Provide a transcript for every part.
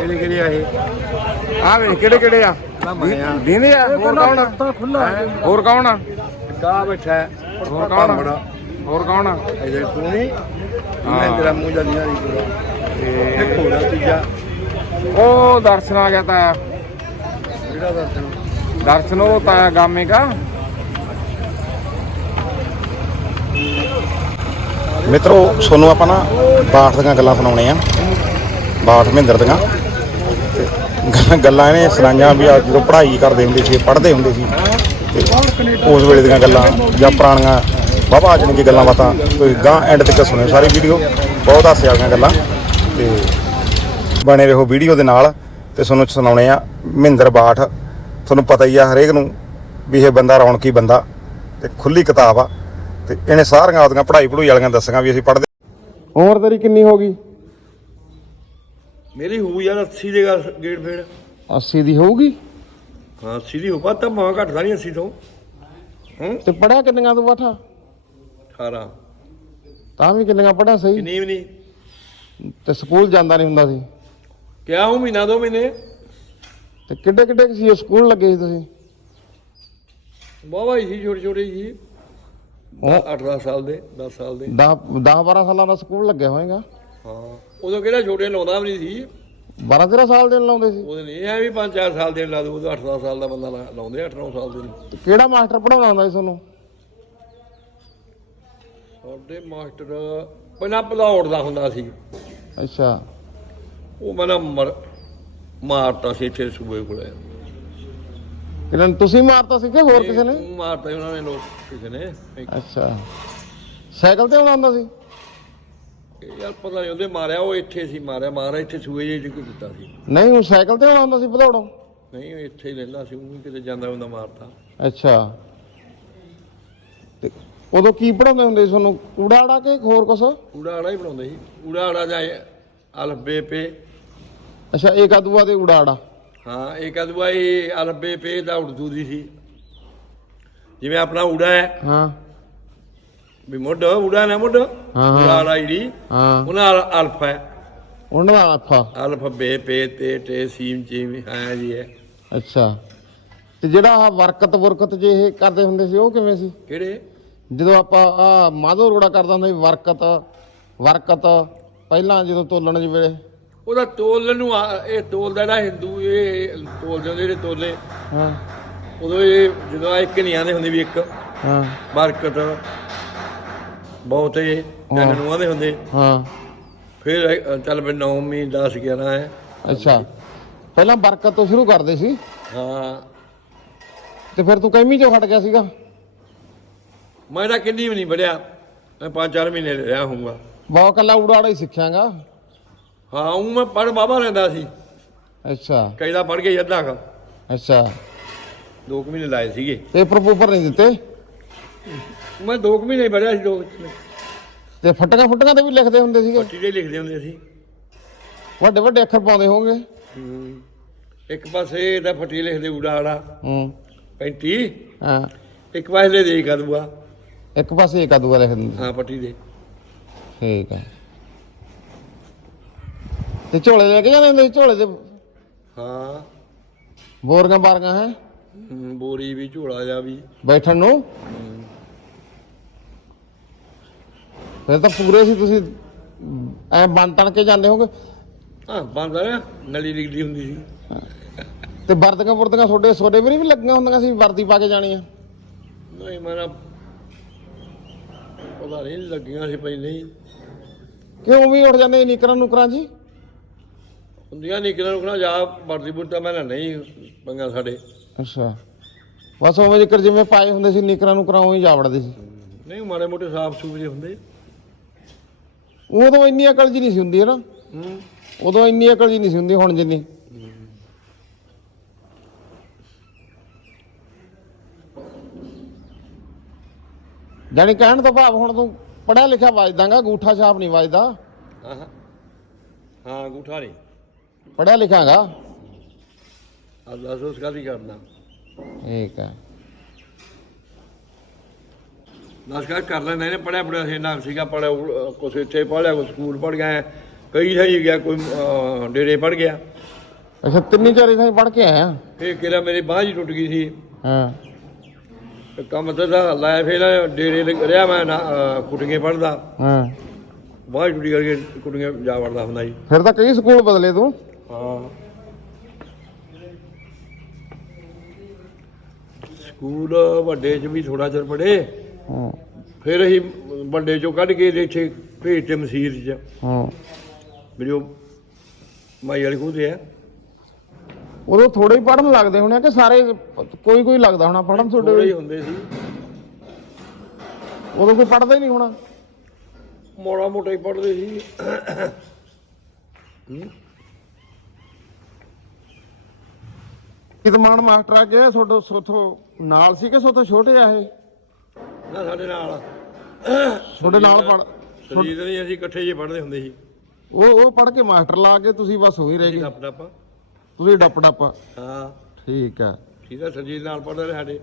ਕਿਹੜੇ ਕਿਹੜੇ ਆ ਇਹ? ਆ ਵੇ ਕਿਹੜੇ ਕਿਹੜੇ ਆ? ਮੈਂ ਆ ਦੀਨੇ ਆ? ਹੋਰ ਕੌਣ ਆ? ਹੋਰ ਕੌਣ ਆ? ਕਾ ਬੈਠਾ ਹੈ। ਹੋਰ ਕੌਣ ਆ? ਹੋਰ ਕੌਣ ਆ? ਇਹਦੇ ਤੂੰ ਨਹੀਂ ਮੈਂ ਤੇਰਾ ਮੂੰਹ ਦਾ ਨਹੀਂ ਪੂਰਾ ਤੇ ਕੋਲਾ ਤੀਜਾ। ਉਹ ਦਰਸ਼ਨ ਆ ਗਿਆ ਤਾਂ ਜਿਹੜਾ ਦਰਸ਼ਨ? ਦਰਸ਼ਨ ਉਹ ਤਾਂ ਗਾਮੇ ਕਾ ਮਿੱਤਰੋ ਤੁਹਾਨੂੰ ਆਪਾਂ ਨਾ ਬਾਠ ਦੀਆਂ ਗੱਲਾਂ ਸੁਣਾਉਣੇ ਆ ਬਾਠ ਮਹਿੰਦਰ ਦੀਆਂ। ਗੱਲਾਂ- ਗੱਲਾਂ ਇਹਨੇ ਸੁਣਾਈਆਂ ਵੀ ਆ, ਜਦੋਂ ਪੜ੍ਹਾਈ ਕਰਦੇ ਹੁੰਦੇ ਸੀ, ਪੜ੍ਹਦੇ ਹੁੰਦੇ ਸੀ। ਤੇ ਉਸ ਵੇਲੇ ਦੀਆਂ ਗੱਲਾਂ ਜਾਂ ਪੁਰਾਣੀਆਂ, ਬਾਬਾ ਆਜਨ ਕਿ ਗੱਲਾਂ ਬਾਤਾਂ। ਕੋਈ ਗਾਂ ਐਂਡ ਤੱਕ ਸੁਣਿਓ ਸਾਰੀ ਵੀਡੀਓ ਬਹੁਤ ਹਾਸੇ ਵਾਲੀਆਂ ਗੱਲਾਂ। ਤੇ ਬਣੇ ਰਹੋ ਵੀਡੀਓ ਦੇ ਨਾਲ। ਤੇ ਤੁਹਾਨੂੰ ਸੁਣਾਉਣੇ ਆ ਮਹਿੰਦਰ ਬਾਠ। ਤੁਹਾਨੂੰ ਪਤਾ ਹੀ ਆ ਹਰੇਕ ਨੂੰ ਵੀ ਇਹ ਬੰਦਾ ਰੌਣਕੀ ਬੰਦਾ। ਤੇ ਖੁੱਲੀ ਕਿਤਾਬ ਆ। ਤੇ ਇਹਨੇ ਸਾਰੀਆਂ ਆਪਦੀਆਂ ਪੜ੍ਹਾਈ ਪੜੂਈ ਵਾਲੀਆਂ ਦੱਸੀਆਂ ਵੀ ਅਸੀਂ ਪੜ੍ਹਦੇ ਉਮਰ ਤੇਰੀ ਕਿੰਨੀ ਹੋ ਗਈ? ਮੇਰੀ ਹੂ ਯਾਰ 80 ਦੇ ਗੇੜ ਫੇੜ। 80 ਦੀ ਹੋਊਗੀ? ਹਾਂ 80 ਦੀ ਹੋ ਪਾ ਮਾਂ ਘਟਦਾ ਨਹੀਂ 80 ਤੋਂ। ਤੇ ਪੜਿਆ ਕਿੰਨੀਆਂ ਤੂੰ ਬਾਠਾ? 18 ਤਾਂ ਵੀ ਕਿੰਨੀਆਂ ਪੜਿਆ ਸਹੀ? ਕਿੰਨੀ ਵੀ ਨਹੀਂ। ਤੇ ਸਕੂਲ ਜਾਂਦਾ ਨਹੀਂ ਹੁੰਦਾ ਸੀ? ਕਿਆ ਹੂੰ ਮਹੀਨਾ ਦੋ ਮਹੀਨੇ? ਤੇ ਕਿੱਡੇ ਕਿੱਡੇ ਕੁ ਸੀ ਸਕੂਲ ਲੱਗੇ ਸੀ ਤੁਸੀਂ? ਬਾਬਾ ਹੀ ਸੀ ਛੋਟੇ ਛੋਟੇ ਜੀ ਉਹ 8-10 ਸਾਲ ਦੇ 10 ਸਾਲ ਦੇ। 10 10 12 ਸਾਲਾਂ ਦਾ ਸਕੂਲ ਲੱਗਿਆ ਹੋਏਗਾ। ਹਾਂ। ਉਦੋਂ ਕਿਹੜਾ ਛੋਟੇ ਲਾਉਂਦਾ ਵੀ ਨਹੀਂ ਸੀ? 12 13 ਸਾਲ ਦੇ ਨੂੰ ਲਾਉਂਦੇ ਸੀ। ਉਹਦੇ ਨਹੀਂ ਐ ਵੀ 5-4 ਸਾਲ ਦੇ ਲਾ ਦੂ ਉਦੋਂ 8-10 ਸਾਲ ਦਾ ਬੰਦਾ ਲਾ- ਲਾਉਂਦੇ 8-9 ਸਾਲ ਦੇ। ਨੂੰ ਤੇ ਕਿਹੜਾ ਮਾਸਟਰ ਪੜਾਉਣਾ ਹੁੰਦਾ ਸੀ ਤੁਹਾਨੂੰ? ਸਾਡੇ ਮਾਸਟਰ ਪਹਿਲਾਂ ਭਲੌੜ ਦਾ ਹੁੰਦਾ ਸੀ। ਅੱਛਾ। ਉਹ ਮੈਨਾਂ ਮਰ ਮਾਰਤਾ ਸੀ ਇੱਥੇ ਸੂਬੇ ਕੋਲੇ। ਕਿਹਨਾਂ ਤੁਸੀਂ ਮਾਰਤਾ ਸੀ ਕਿ ਹੋਰ ਕਿਸੇ ਨੇ? ਮਾਰਤਾ ਸੀ ਉਹਨਾਂ ਨੇ ਲੋਕ ਕਿਸੇ ਨੇ। ਅੱਛਾ। ਸਾਈਕਲ ਤੇ ਆਉਂਦਾ ਹੁੰਦਾ ਸੀ? ਇਹ ਯਾਰ ਪਤਾ ਨਹੀਂ ਉਹਦੇ ਮਾਰਿਆ ਉਹ ਇੱਥੇ ਸੀ ਮਾਰਿਆ ਮਾਰਿਆ ਇੱਥੇ ਸੂਏ ਜਿਹੇ ਚ ਕੀਤਾ ਸੀ। ਨਹੀਂ ਉਹ ਸਾਈਕਲ ਤੇ ਆਉਂਦਾ ਸੀ ਭਦੌੜੋਂ? ਨਹੀਂ ਉਹ ਇੱਥੇ ਹੀ ਰਹਿੰਦਾ ਸੀ ਉਹ ਕਿਤੇ ਜਾਂਦਾ ਹੁੰਦਾ ਮਾਰਤਾ। ਅੱਛਾ। ਤੇ ਉਦੋਂ ਕੀ ਪੜਾਉਂਦੇ ਹੁੰਦੇ ਸੀ ਤੁਹਾਨੂੰ ਕੂੜਾੜਾ ਕਿ ਹੋਰ ਕੁਛ? ਊੜਾ ਆੜਾ ਹੀ ਬਣਾਉਂਦੇ ਸੀ। ਊੜਾ ਆੜਾ ਜਾਂ ਅਲਫ ਬੇ ਪੇ। ਅੱਛਾ ਏਕਾ ਦੂਆ ਤੇ ਉਡਾੜਾ ਹਾਂ ਇੱਕ ਅਦਵਾ ਇਹ ਅਲਫ ਬੇ ਪੇ ਦਾ ਉਰਦੂ ਦੀ ਸੀ। ਜਿਵੇਂ ਆਪਣਾ ਊੜਾ ਹੈ। ਹਾਂ। ਵੀ ਮੁੱਢ ਊੜਾ ਨਾ ਮੁੱਢ। ਹਾਂ। ਊੜਾ ਆੜਾ ਜਿਹੜੀ ਹਾਂ। ਉਹਨਾਂ ਦਾ ਅਲਫ ਹੈ। ਉਹਨਾਂ ਦਾ ਆਫਾ ਅਲਫ ਬੇ ਪੇ ਤੇ ਟੇ ਸੀਮ ਚੀਮ ਹੈ ਜੀ ਹੈ। ਅੱਛਾ। ਤੇ ਜਿਹੜਾ ਆਹ ਵਰਕਤ ਵਰਕਤ ਜੇ ਇਹ ਕਰਦੇ ਹੁੰਦੇ ਸੀ ਉਹ ਕਿਵੇਂ ਸੀ? ਕਿਹੜੇ? ਜਦੋਂ ਆਪਾਂ ਆ ਮਾਧੋ ਰੋੜਾ ਕਰਦਾ ਹੁੰਦਾ ਸੀ ਵਰਕਤ ਵਰਕਤ ਪਹਿਲਾਂ ਜਦੋਂ ਤੋਲਣ ਦੇ ਵੇਲੇ। ਉਹਦਾ ਤੋਲਣ ਨੂੰ ਆ- ਇਹ ਤੋਲਦਾ ਨਾ ਹਿੰਦੂ ਇਹ ਤੋਲਦੇ ਹੁੰਦੇ ਜਿਹੜੇ ਤੋਲੇ। ਹਾਂ। ਉਦੋਂ ਇਹ ਜਦੋਂ ਇੱਕ ਨਹੀਂ ਆਂਦੇ ਹੁੰਦੇ ਵੀ ਇੱਕ। ਹਾਂ। ਬਰਕਤ ਬਹੁਤੇ ਤਿੰਨ ਨੂੰ ਆਂਦੇ ਹੁੰਦੇ। ਹਾਂ। ਫਿਰ ਚੱਲ ਵੀ 9 ਮੀ 10 11 ਹੈ। ਅੱਛਾ। ਪਹਿਲਾਂ ਬਰਕਤ ਤੋਂ ਸ਼ੁਰੂ ਕਰਦੇ ਸੀ। ਹਾਂ। ਤੇ ਫਿਰ ਤੂੰ ਕੈਮੀ ਚੋਂ ਹਟ ਗਿਆ ਸੀਗਾ। ਮੈਂ ਤਾਂ ਕਿੰਨੀ ਵੀ ਨਹੀਂ ਪੜਿਆ ਮੈਂ 5-4 ਮਹੀਨੇ ਰਿਹਾ ਹੂੰਗਾ ਬਹੁਤ ਕੱਲਾ ਉਡਾੜਾ ਹੀ ਸਿੱਖਿਆਗਾ। ਹਾਂ ਉਹ ਮੈਂ ਪੜ ਬਾਬਾ ਰਹਿੰਦਾ ਸੀ। ਅੱਛਾ। ਕਈ ਦਾ ਪੜ ਕੇ ਅੱਧਾ ਕ। ਅੱਛਾ। ਦੋ ਕੁ ਮਹੀਨੇ ਲਾਏ ਸੀਗੇ। ਪੇਪਰ ਪੂਪਰ ਨਹੀਂ ਦਿੱਤੇ? ਮੈਂ ਦੋ ਕੁ ਮਹੀਨੇ ਪੜਿਆ ਸੀ ਦੋ ਤੇ ਫਟੀਆਂ ਫੁੱਟੀਆਂ ਤੇ ਵੀ ਲਿਖਦੇ ਹੁੰਦੇ ਸੀਗੇ? ਪੱਟੀ ਦੇ ਲਿਖਦੇ ਹੁੰਦੇ ਸੀ। ਵੱਡੇ ਵੱਡੇ ਅੱਖਰ ਪਾਉਂਦੇ ਹੋਵੋਗੇ? ਹੂੰ। ਇੱਕ ਪਾਸੇ ਇਹਦਾ ਫੱਟੀ ਲਿਖਦੇ ਊੜਾ ਆੜਾ। ਹੂੰ। 35 ਹਾਂ। ਇੱਕ ਪਾਸੇ ਦੇ ਕਦੂਆ। ਇੱਕ ਪਾਸੇ ਇੱਕ ਦੂਆ ਲਿਖ ਦਿੰਦੇ ਹਾਂ ਪੱਟੀ ਦੇ। ਠੀਕ ਹੈ ਤੇ ਝੋਲੇ ਲੈ ਕੇ ਜਾਂਦੇ ਹੁੰਦੇ ਸੀ ਝੋਲੇ ਦੇ ਹਾਂ। ਬੋਰੀਆਂ ਬਾਰੀਆਂ ਹੈ? ਹੂੰ, ਬੋਰੀ ਵੀ ਝੋਲਾ ਜਾ ਵੀ। ਬੈਠਣ ਨੂੰ? ਫਿਰ ਤਾਂ ਪੂਰੇ ਸੀ ਤੁਸੀਂ। ਐ ਬਣ ਤਣ ਕੇ ਜਾਂਦੇ ਹੋਗੇ? ਹਾਂ ਬੰਦ ਆ ਨਲੀ ਲਿਖਦੀ ਹੁੰਦੀ ਸੀ। ਤੇ ਵਰਦੀਆਂ ਵਰਦੀਆਂ ਤੁਹਾਡੇ ਸੋਡੇ ਵੀ ਨਹੀਂ ਲੱਗੀਆਂ ਹੁੰਦੀਆਂ ਸੀ ਵਰਦੀ ਪਾ ਕੇ ਜਾਣੀ ਆ ਨਹੀਂ ਮੇਰਾ ਪਤਾ ਨਹੀਂ ਲੱਗੀਆਂ ਸੀ ਪਹਿਲੇ ਹੀ ਕਿਉਂ ਵੀ ਉੱਠ ਜਾਂਦੇ ਨਿਕਰਾਂ ਨੁਕਰਾਂ ਜੀ? ਹੁੰਦੀਆਂ ਕਿਨਾਂ ਰੁਕਣਾ ਜਾ ਵਰਦੀ ਬੁਰਤਾ ਮੈਂ ਨਹੀਂ ਪੰਗਾ ਸਾਡੇ। ਅੱਛਾ। ਬਸ ਉਵੇਂ ਜਿਕਰ ਜਿਵੇਂ ਪਾਏ ਹੁੰਦੇ ਸੀ ਨਿਕਰਾਂ ਨੁਕਰਾਂ ਉਵੇਂ ਹੀ ਜਾ ਵੜਦੇ ਸੀ। ਨਹੀਂ ਮਾੜੇ ਮੋਟੇ ਸਾਫ਼ ਸੂਫ ਹੁੰਦੇ। ਉਦੋਂ ਇੰਨੀ ਅਕਲ ਜੀ ਨਹੀਂ ਸੀ ਹੁੰਦੀ ਨਾ? ਹੂੰ। ਉਦੋਂ ਇੰਨੀ ਅਕਲ ਜੀ ਨਹੀਂ ਸੀ ਹੁੰਦੀ ਹੁਣ ਜਿੰਨੀ। ਜਾਣੀ ਕਹਿਣ ਤੋਂ ਭਾਵ ਹੁਣ ਤੂੰ ਪੜਿਆ ਲਿਖਿਆ ਵੱਜਦਾਗਾ ਗੂਠਾ ਛਾਪ ਨਹੀਂ ਵੱਜਦਾ। ਹਾਂ ਹਾਂ ਅੰਗੂਠਾ ਨਹੀਂ। ਪੜਿਆ ਲਿਖਾਗਾ ਅੱਲਾ ਸੋਸ ਕਾਦੀ ਕਰਦਾ ਠੀਕ ਹੈ ਨਸਕਾਰ ਕਰ ਲੈਂਦੇ ਨੇ ਪੜਿਆ ਪੜਿਆ ਸੀ ਨਾ ਸੀਗਾ ਪੜਿਆ ਕੁਛ ਇੱਥੇ ਪੜਿਆ ਕੁਛ ਸਕੂਲ ਪੜ ਗਿਆ ਕਈ ਥਾਈ ਗਿਆ ਕੋਈ ਡੇਰੇ ਪੜ ਗਿਆ। ਅੱਛਾ ਤਿੰਨੀ ਚਾਰੇ ਥਾਂ ਪੜ ਕੇ ਆਇਆ? ਫੇਰ ਕਿਹੜਾ ਮੇਰੀ ਬਾਂਹ ਜੀ ਟੁੱਟ ਗਈ ਸੀ। ਹਾਂ। ਕੰਮ ਤਾਂ ਲਾਇਆ ਫੇਰ ਡੇਰੇ ਰਿਹਾ ਮੈਂ ਕੁੱਟੀਆਂ ਪੜਦਾ ਹਾਂ। ਬਾਂਹ ਟੁੱਟੀ ਕਰਕੇ ਕੁੱਟੀਆਂ ਜਾ ਵੜਦਾ ਹੁੰਦਾ ਜੀ ਫਿਰ ਤਾਂ ਕਈ ਸਕੂਲ ਬਦਲੇ ਤੂੰ। ਹਾਂ। ਸਕੂਲ ਵੱਡੇ ਚ ਵੀ ਥੋੜਾ ਚਿਰ ਪੜੇ ਹਾਂ। ਫਿਰ ਅਸੀਂ ਵੱਡੇ ਚੋਂ ਕੱਢ ਕੇ ਇਹਦੇ ਇੱਥੇ ਭੇਜ ਤੇ ਮਸੀਰ ਚ ਹਾਂ। ਮੇਰੇ ਉਹ ਮਾਈ ਵਾਲੇ ਖੂਹ ਤੇ ਆ ਉਦੋਂ ਥੋੜੇ ਹੀ ਪੜਨ ਲੱਗਦੇ ਹੋਣੇ ਆ ਕਿ ਸਾਰੇ ਕੋਈ ਕੋਈ ਲੱਗਦਾ ਹੋਣਾ ਪੜਨ ਥੋੜੇ ਹੀ ਹੁੰਦੇ ਸੀ। ਉਦੋਂ ਕੋਈ ਪੜਦਾ ਹੀ ਨਹੀਂ ਹੋਣਾ। ਮੋੜਾ ਮੋਟਾ ਹੀ ਪੜਦੇ ਸੀ। ਕਿਤਮਾਨ ਮਾਸਟਰ ਆ ਗਿਆ ਤੁਹਾਡੇ ਸੋਥੋਂ ਨਾਲ ਸੀ ਕਿ ਸੋਥੋਂ ਛੋਟੇ ਆ ਇਹ? ਨਾ ਸਾਡੇ ਨਾਲ। ਤੁਹਾਡੇ ਨਾਲ ਪੜ ਸਰਜੀਤ ਨਹੀਂ ਅਸੀਂ ਇਕੱਠੇ ਜੇ ਪੜਦੇ ਹੁੰਦੇ ਸੀ। ਉਹ ਉਹ ਪੜ ਕੇ ਮਾਸਟਰ ਲਾ ਕੇ ਤੁਸੀਂ ਬਸ ਹੋਈ ਰਹਿ ਗਏ। ਡੱਪ ਡੱਪ ਤੁਸੀਂ ਡੱਪ ਡੱਪ ਹਾਂ। ਠੀਕ ਆ। ਸੀਦਾ ਸਰਜੀਤ ਨਾਲ ਪੜਦੇ ਰਹੇ ਸਾਡੇ।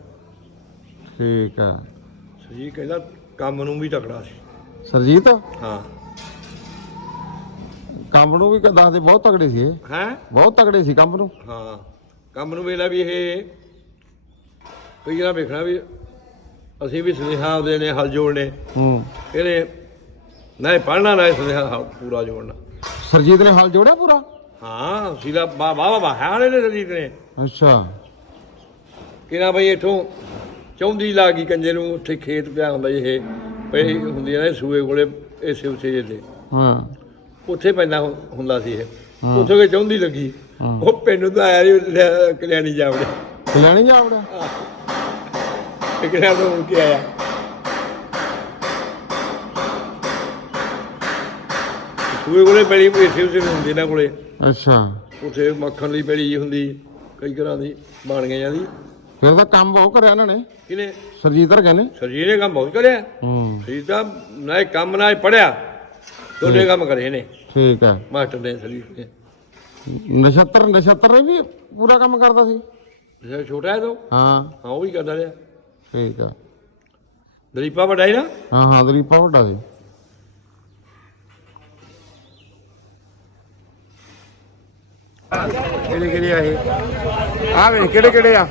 ਠੀਕ ਆ। ਸਰਜੀਤ ਕਹਿੰਦਾ ਕੰਮ ਨੂੰ ਵੀ ਤਕੜਾ ਸੀ। ਸਰਜੀਤ? ਹਾਂ। ਕੰਮ ਨੂੰ ਵੀ ਦੱਸਦੇ ਬਹੁਤ ਤਗੜੇ ਸੀ ਇਹ। ਹੈ? ਬਹੁਤ ਤਗੜੇ ਸੀ ਕੰਮ ਨੂੰ। ਹਾਂ। ਕੰਮ ਨੂੰ ਵੇਲਾ ਵੀ ਇਹ ਕਈ ਵਾਰ ਵੇਖਣਾ ਵੀ ਅਸੀਂ ਵੀ ਸੁਨੇਹਾ ਨੇ ਹਲ ਜੋੜਨੇ। ਹੂੰ। ਇਹਨੇ ਨਾ ਪੜਨਾ ਨਾ ਸੁਨੇਹਾ ਪੂਰਾ ਜੋੜਨਾ। ਸਰਜੀਤ ਨੇ ਹਾਲ ਜੋੜਿਆ ਪੂਰਾ? ਹਾਂ ਸੀਲਾ ਬਾ ਬਾ ਬਾ ਹਾਲੇ ਨੇ ਸਰਜੀਤ ਨੇ। ਅੱਛਾ। ਕਿਹਾ ਬਈ ਇਥੋਂ ਚੌਂਦੀ ਲਾ ਗਈ ਕੰਜੇ ਨੂੰ ਉੱਥੇ ਖੇਤ ਪਿਆ ਹੁੰਦਾ ਇਹ। ਪਈ ਹੁੰਦੀ ਨਾ ਸੂਏ ਕੋਲੇ ਇਸੇ ਉਸੇ ਜਿਹੇ ਤੇ। ਹਾਂ। ਉੱਥੇ ਪੈਂਦਾ ਹੁੰਦਾ ਸੀ ਇਹ। ਉੱਥੇ ਕੇ ਚੌਂਦੀ ਲੱਗੀ। ਉਹ ਪਿੰਡ ਤਾਂ ਆਇਆ ਨਹੀਂ ਕਲਿਆਣੀ ਜਾਵੜੇ। ਕਲਿਆਣੀ ਜਾਵੜਾ? ਤੋਂ ਮੁੜ ਕੇ ਆਇਆ ਸੂਏ ਕੋਲੇ ਪੈਲੀ ਇਸੇ ਉਸੇ ਨੂੰ ਹੁੰਦੀ ਨਾ ਕੋਲੇ। ਅੱਛਾ। ਉੱਥੇ ਮੱਖਣ ਲਈ ਪੈਲੀ ਜੀ ਹੁੰਦੀ ਕਈ ਘਰਾਂ ਦੀ ਬਾਣੀਆਂ ਦੀ। ਫਿਰ ਤਾਂ ਕੰਮ ਬਹੁਤ ਕਰਿਆ ਇਹਨਾਂ ਨੇ। ਕਿਨੇ ਸਰਜੀਤ ਵਰਗੇ ਨੇ। ਸਰਜੀਤ ਨੇ ਕੰਮ ਬਹੁਤ ਕਰਿਆ। ਹੂੰ। ਸਰਜੀਤ ਨਾ ਇਹ ਕੰਮ ਨਾ ਹੀ ਪੜਿਆ ਦੋਨੇ ਕੰਮ ਕਰੇ ਨੇ। ਠੀਕ ਹੈ। ਮਾਸਟਰ ਨੇ ਸਰਜੀਤ ਨੇ। ਨਛੱਤਰ ਨਛੱਤਰ ਵੀ ਪੂਰਾ ਕੰਮ ਕਰਦਾ ਸੀ। ਜਿਹੜਾ ਛੋਟਾ ਹੈ ਤੋ? ਹਾਂ। ਹਾਂ ਉਹ ਵੀ ਕਰਦਾ ਰਿਹਾ। ਠੀਕ ਹੈ ਦਲੀਪਾ ਵੱਡਾ ਹੀ ਨਾ? ਹਾਂ ਹਾਂ ਦਲੀਪਾ ਵੱਡਾ ਸੀ। ਕਿਹੜੇ ਕਿਹੜੇ ਆ ਇਹ? ਆ ਵੇ ਕਿਹੜੇ ਕਿਹੜੇ ਆ?